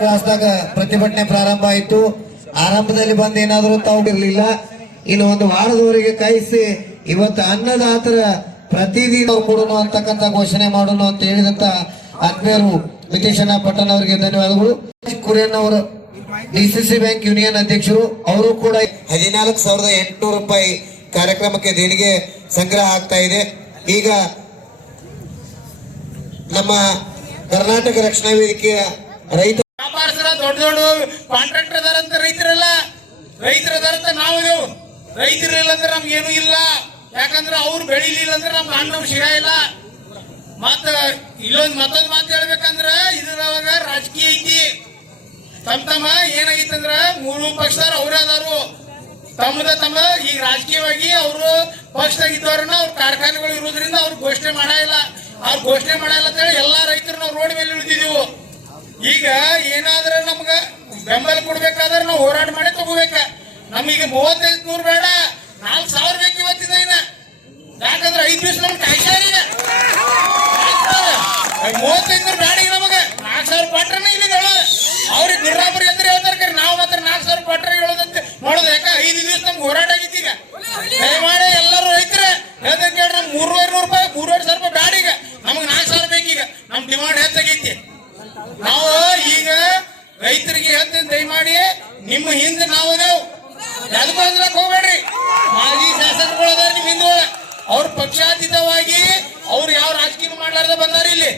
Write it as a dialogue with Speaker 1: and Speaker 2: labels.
Speaker 1: ಕ್ರಾಸ್ದಾಗ ಪ್ರತಿಭಟನೆ ಪ್ರಾರಂಭ ಆಯಿತು. ಆರಂಭದಲ್ಲಿ ಬಂದ ಏನಾದರೂ ತಾವು ಇರಲಿಲ್ಲ ಇನ್ನು ಒಂದು ವಾರದವರೆಗೆ ಕಾಯಿಸಿ ಇವತ್ತು ಅನ್ನದಾತರ ಪ್ರತಿದಿನ ಕೊಡೋಣ ಅಂತಕ್ಕಂಥ ಘೋಷಣೆ ಮಾಡೋಣ ಅಂತ ಹೇಳಿದಂತ ಅಜ್ಞರು ನಿತೀಶಣ್ಣ ಪಟ್ಟಣ ಅವರಿಗೆ ಧನ್ಯವಾದಗಳು. ಕುರಿಯನ್ ಅವರು ಡಿಸಿಸಿ ಬ್ಯಾಂಕ್ ಯೂನಿಯನ್ ಅಧ್ಯಕ್ಷರು, ಅವರು ಕೂಡ ಹದಿನಾಲ್ಕು ಸಾವಿರದ ಎಂಟುನೂರು ರೂಪಾಯಿ ಕಾರ್ಯಕ್ರಮಕ್ಕೆ ದೇಣಿಗೆ ಸಂಗ್ರಹ ಆಗ್ತಾ ಇದೆ. ಈಗ ನಮ್ಮ ಕರ್ನಾಟಕ ರಕ್ಷಣಾ ವೇದಿಕೆಯ ರೈತ
Speaker 2: ದೊಡ್ಡ ದೊಡ್ಡ ಕಾಂಟ್ರಾಕ್ಟರ್ ಅದಾರಂತ ರೈತರಲ್ಲ. ರೈತರ ಅದಾರಂತ ನಾವು ಇದೇವು ರೈತರಿಲ್ಲ ಅಂದ್ರೆ ನಮ್ಗೆ ಏನೂ ಇಲ್ಲ. ಯಾಕಂದ್ರೆ ಅವ್ರು ಬೆಳಿಲಿಲ್ಲ ಅಂದ್ರೆ ನಮ್ಗೆ ಅನ್ನ ಸಿಗ ಇಲ್ಲ. ಮತ್ತ ಇಲ್ಲೊಂದು ಮತ್ತೊಂದ್ ಮಾತು ಹೇಳ್ಬೇಕಂದ್ರ ಇದ್ರೊಳಗ ರಾಜಕೀಯ ಐತಿ. ತಮ್ಮ ತಮ್ಮ ಏನಾಗಿತ್ತಂದ್ರ ಮೂರು ಪಕ್ಷದವ್ರು ಅವ್ರೇ ಅದಾರು. ತಮ್ಮದ ತಮ್ಮ ಈಗ ರಾಜಕೀಯವಾಗಿ ಅವರು ಪಕ್ಷದಾಗಿದ್ದವ್ರನ್ನ ಅವ್ರ ಕಾರ್ಖಾನೆಗಳು ಇರೋದ್ರಿಂದ ಅವ್ರು ಘೋಷಣೆ ಮಾಡಲ್ಲ ಅವ್ರು ಘೋಷಣೆ ಮಾಡಲ್ಲ ಅಂತ ಹೇಳಿ ಈಗ ಏನಾದ್ರೆ ನಮ್ಗ ಬೆಂಬಲ ಕೊಡ್ಬೇಕಾದ್ರೆ ನಾವು ಹೋರಾಟ ಮಾಡಿ ತಗೋಬೇಕ. ನಮಗೆ ಮೂವತ್ತೈದು ನೂರು ಬೇಡ, ನಾಲ್ಕು ಸಾವಿರ ಬೇಕು ದಿನ ಯಾಕಂದ್ರೆ ಐದು ದಿವಸ ನಮ್ಗೆ ಕಾಯ್ಸಾರಿ ಮೂವತ್ತೈದು ನೂರು ಬೇಡ ಈಗ ನಮಗೆ. ನಾಲ್ಕು ಸಾವಿರ ಕೊಟ್ರನೇ ಇಲ್ಲಿ ಅವ್ರಿಗೆ ದುರ್ರಾಬರಿ ಅಂದ್ರೆ ಹೇಳ್ತಾರೆ ನಾವು ಮಾತ್ರ ನಾಲ್ಕು ಸಾವಿರ ಕೊಟ್ರೆ ಹೇಳೋದಂತೆ ನೋಡೋದು. ಯಾಕೆ? ಐದು ದಿವಸ ನಮ್ಗೆ ಹೋರಾಟ ಆಗಿತ್ತು ಈಗ. ದಯಮಾಡಿ ಎಲ್ಲರೂ ರೈತರ ಹೇಳ್ತಾರೆ ಕೇಳ್ರಿ, ನಮ್ಗೆ ಮೂರುವರೆ ನೂರು ರೂಪಾಯಿ, ಮೂರುವರೆ ಸಾವಿರ ರೂಪಾಯಿ ಬೇಡ ಈಗ. ನಮ್ಗೆ ನಾಲ್ಕು ಸಾವಿರ ಬೇಕೀಗ. ನಮ್ಮ ಡಿಮಾಂಡ್ ಹೆಚ್ಚಾಗೈತಿ. ರೈತರಿಗೆ ಹೇಳ್ತೇನೆ, ದಯಮಾಡಿ. ನಿಮ್ಮ ಹಿಂದೆ ನಾವು ಅದೇವು ಅಂದ್ರಕ್ ಹೋಗ್ಬೇಡ್ರಿ. ಮಾಜಿ ಶಾಸಕರು ಅದಾರ ನಿಮ್ ಹಿಂದೆ. ಅವ್ರ ಪಕ್ಷಾತೀತವಾಗಿ ಅವ್ರು ಯಾವ ರಾಜಕೀಯ ಮಾಡ್ಲಾರ್ದ ಬಂದಾರ ಇಲ್ಲಿ.